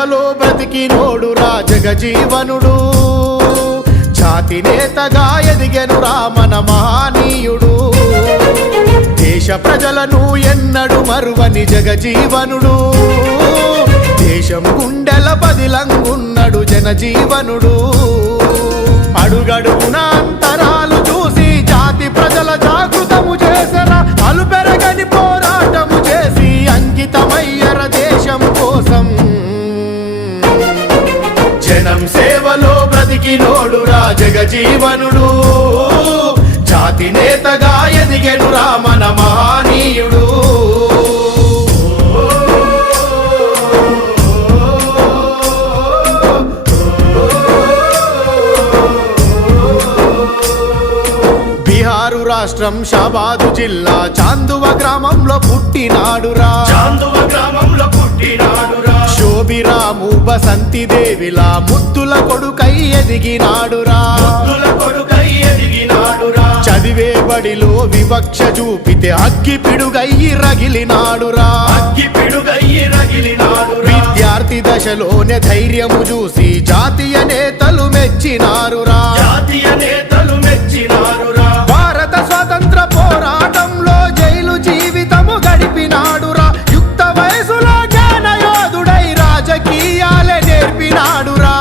సేవలో బ్రతికినోడురా జగజీవనుడు జాతి నేతగా ఎదిగెనురా మన మహనీయుడు దేశ ప్రజలను ఎన్నడు మరువని జగజీవనుడు దేశం గుండెల పదిలంగున్నడు జనజీవనుడు అడుగడుగున అంతరాలు చూసి జాతి ప్రజల జాగృతము చేసరా అలు పెరగని పోరాటము చేసి అంకితమయ్యర దేశం కోసం జనం సేవలో బ్రతికినోడురా జగజీవనుడు జాతి నేతగా ఎదిగెనురా మన మహనీయుడు రాష్ట్రం షాబాదు జిల్లా చాందువ గ్రామంలో పుట్టినాడురా శోభిరాము బసంతి దేవిలా ముద్దుల కొడుకై ఎదిగినాడురా చదివే బడిలో వివక్ష చూపితే అగ్గి పిడుగయ్యి రగిలినాడురా విద్యార్థి దశలోనే ధైర్యము చూసి జాతీయ నేతలు మెచ్చినారురా భారత స్వాతంత్ర పోరాటంలో జైలు జీవితము గడిపినాడురా యుక్త వయసులో జ్ఞానయోధుడై రాజకీయాలే నేర్పినాడురా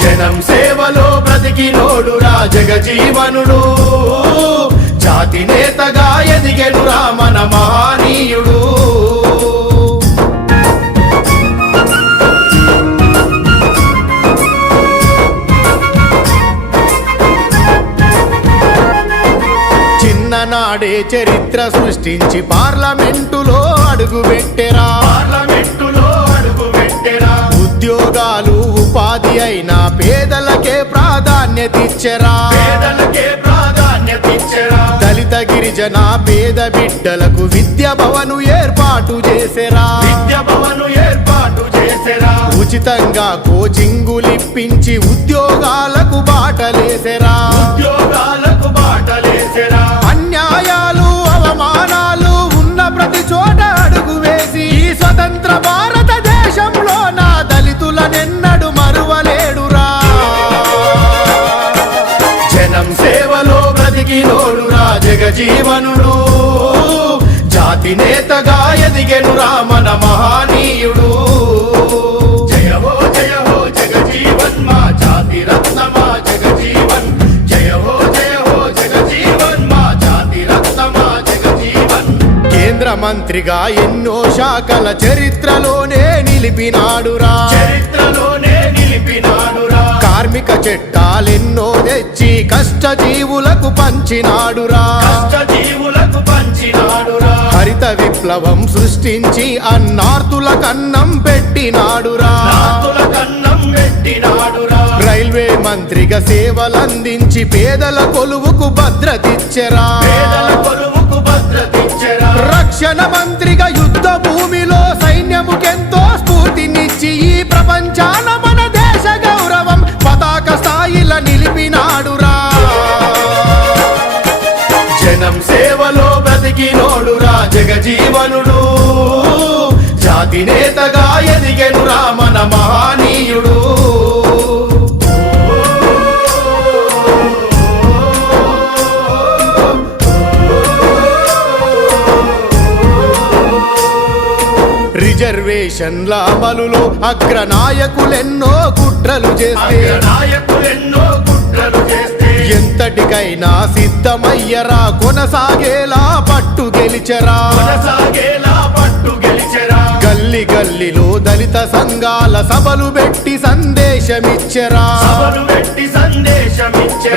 జనం సేవలో బ్రతికినోడురా జగజీవనుడు జాతి నేతగా ఎదిగెనురా మన మహనీయుడు నాడే చరిత్ర సృష్టించి పార్లమెంటులో అడుగుపెట్టెరా ఉద్యోగాలు ఉపాధి అయినా పేదలకే ప్రాధాన్యత ఇచ్చెరా దళిత గిరిజన పేద బిడ్డలకు విద్యా భవను ఏర్పాటు చేసెరా ఉచితంగా కోచింగులిప్పించి ఉద్యోగాలకు బాటలేసెరా అన్యాయాలు అవమానాలు ఉన్న ప్రతి చోట అడుగు వేసి ఈ స్వతంత్ర భారతదేశంలో నా దళితులనెన్నడు మరువలేడురా జనం సేవలో బ్రతికినోడురా జగజీవనుడు జాతి నేతగా ఎదిగెనురా మన మహనీయుడు జయ హో జగజీవన్ మా జాతి రత్నమా జగజీవన్ జయ హో జగజీవన్ మా జాతి రత్నమా జగజీవన్ కేంద్ర మంత్రిగా ఎన్నో శాఖల చరిత్రలోనే నిలిపినాడురా కార్మిక చట్టాలెన్నో తెచ్చి కష్టజీవులకు పంచినాడురా హరిత విప్లవం సృష్టించి అన్నార్తుల కన్నం పెట్టినాడురా రైల్వే మంత్రిగా సేవలందించి పేదల కొలువుకు భద్రతిచ్చెరా రక్షణ మంత్రిగా యుద్ధ భూమిలో సైన్యముకెంతో స్ఫూర్తినిచ్చి ఈ ప్రపంచాన మన దేశ గౌరవం పతాక స్థాయిలో నిలిపినాడురా జనం సేవలో బ్రతికినోడురా జగజీవనుడు జాతి నేతగా ఎదిగెనురా మన మహనీయుడు రిజర్వేషన్ల అమలులో అగ్రనాయకులెన్నో కుట్రలు చేస్తే ఎంతటికైనా సిద్ధమయ్యరా కొనసాగేలా పట్టు గెలిచరా గల్లి గల్లిలో దళిత సంఘాల సభలు పెట్టి సందేశమిచ్చరా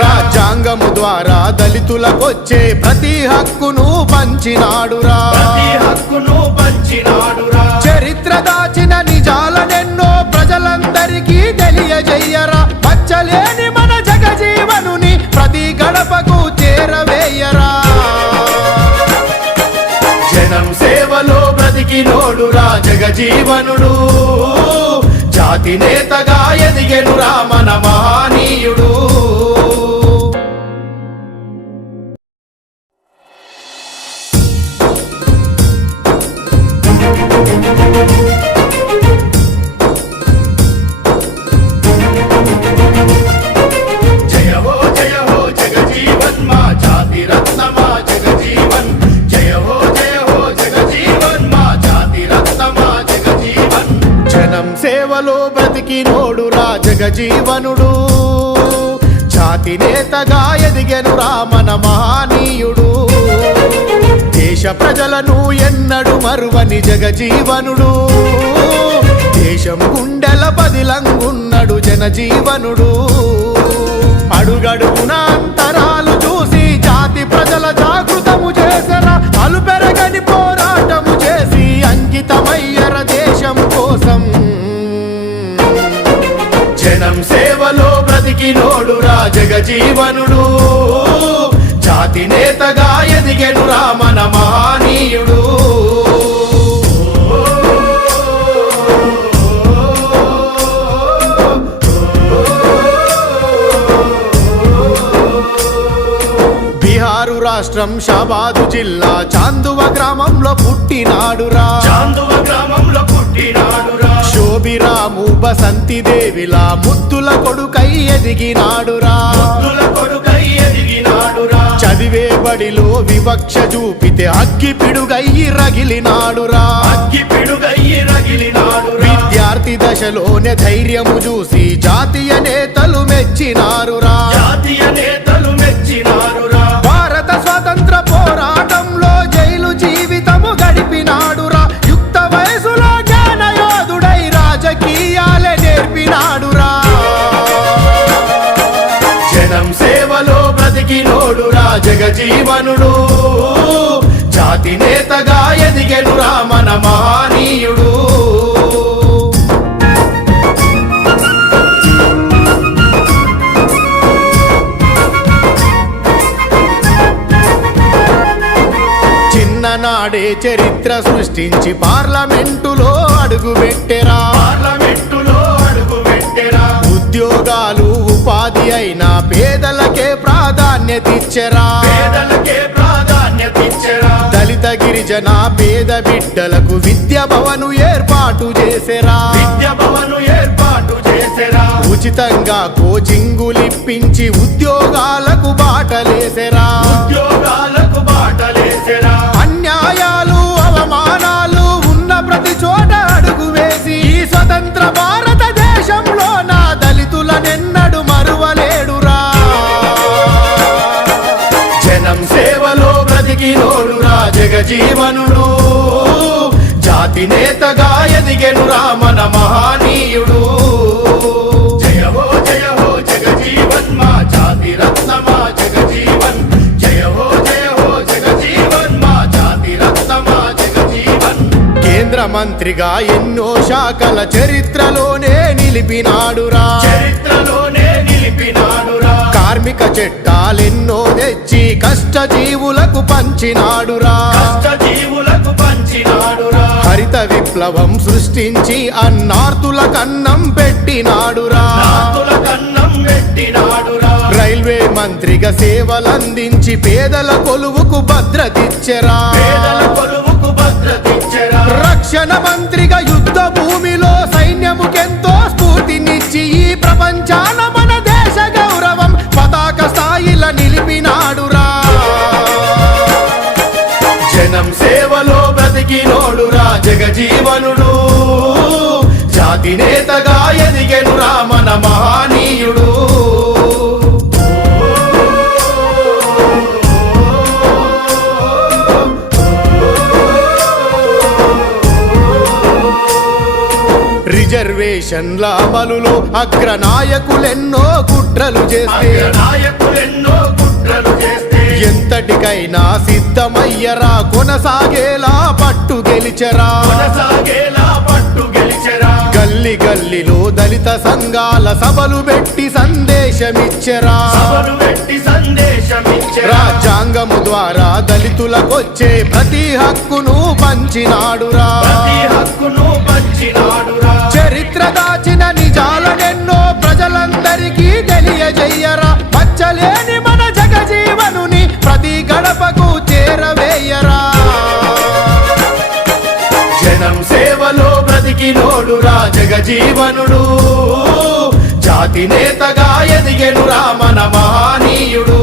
రాజ్యాంగము ద్వారా దళితులకొచ్చే ప్రతి హక్కును పంచినాడురా చరిత్ర దాచిన నిజాలనెన్నో ప్రజలందరికీ తెలియజేయరా పచ్చలేని మన జగజీవనుని ప్రతి గడపకు చేరవేయరా జనం సేవలో బ్రతికినోడురా జగజీవనుడు జాతి నేతగా ఎదిగెనురా మన మహనీయుడు బ్రతికినోడురా జగజీవనుడు, జాతి నేతగా ఎదిగెనురా మన మహనీయుడు. దేశ ప్రజలను ఎన్నడు మరువని జగజీవనుడు, దేశం గుండెల బదిలంగున్నడు జనజీవనుడు. అడుగడుగున అంతరాలు చూసి జాతి ప్రజల జాగృతము చేసరా, అలుపెరగని పోరాటము చేసి అంకితమయ్యర దేశం కోసం. జనం సేవలో బ్రతికినోడురా జగజీవనుడు, జాతి నేతగా ఎదిగెనురా మన మహనీయుడు. బిహారు రాష్ట్రం షాబాదు జిల్లా చాందువ గ్రామంలో పుట్టినాడురా, శోభిరాము బసంతి దేవిలా ముద్దుల కొడుకై ఎదిగినాడురా. చదివే బడిలో వివక్ష చూపితే అగ్గి పిడుగయ్యి రగిలినాడురా. విద్యార్థి దశలోనే ధైర్యము చూసి జాతీయ నేతలు మెచ్చినారురా. భారత స్వాతంత్ర పోరాటంలో జైలు జీవితము గడిపినాడురా. యుక్త వయసులో జ్ఞానయోధుడై రాజకీయాలే నేర్పినాడురా. జనం సేవలో బ్రతికినోడురా జగజీవనుడు, జాతి నేతగా ఎదిగెనురా మన మహనీయుడు. చిన్ననాడే చరిత్ర సృష్టించి పార్లమెంటులో అడుగుపెట్టెరా. ఉద్యోగాలు ఉపాధి అయినా పేదలకే ప్రాధాన్యత ఇచ్చెరా. దళిత గిరిజన పేద బిడ్డలకు విద్యా భవను ఏర్పాటు చేసెరా. ఉచితంగా కోచింగులిప్పించి ఉద్యోగాలకు బాటలేసెరా. అన్యాయాలు అవమానాలు ఉన్న ప్రతి చోట అడుగు వేసి ఈ స్వతంత్ర భారతదేశంలో నా దళితులనెన్నడు మరువలేడురా. జనం సేవలో బ్రతికినోడురా జగజీవనుడు, జాతి నేతగా ఎదిగెనురా మన మహనీయుడు. జయ హో జగజీవన్ మా జాతి రత్నమా జగజీవన్. జయ హో జగజీవన్ మా జాతి రత్నమా జగజీవన్. కేంద్ర మంత్రిగా ఎన్నో శాఖల చరిత్రలోనే నిలిపినాడురా. కార్మిక చట్టాలెన్నో తెచ్చి కష్టజీవులకు పంచినాడురా. హరిత విప్లవం సృష్టించి అన్నార్తుల కన్నం పెట్టినాడురా. రైల్వే మంత్రిగా సేవలందించి పేదల కొలువుకు భద్రతిచ్చెరా. రక్షణ మంత్రిగా యుద్ధ భూమిలో సైన్యముకెంతో స్ఫూర్తినిచ్చి ఈ ప్రపంచాన మన దేశ గౌరవం పతాక స్థాయిలో నిలిపినాడురా. జనం సేవలో బ్రతికినోడురా జగజీవనుడు, జాతి నేతగా ఎదిగెనురా మన మహనీయుడు. రిజర్వేషన్ల అమలులో అగ్రనాయకులెన్నో కుట్రలు చేస్తే ఎంతటికైనా సిద్ధమయ్యరా. కొనసాగేలా పట్టు గెలిచరా. గల్లి గల్లిలో దళిత సంఘాల సభలు పెట్టి సందేశమిచ్చరా. రాజ్యాంగము ద్వారా దళితులకొచ్చే ప్రతి హక్కును పంచినాడురా. చరిత్ర దాచిన నిజాలనెన్నో ప్రజలందరికీ తెలియజేయరా. మచ్చలేని మన జగజీవనుని ప్రతి గడపకు చేరవేయరా. జనం సేవలో బ్రతికినోడురా జగజీవనుడు, జాతి నేతగా ఎదిగెనురా మన మహనీయుడు.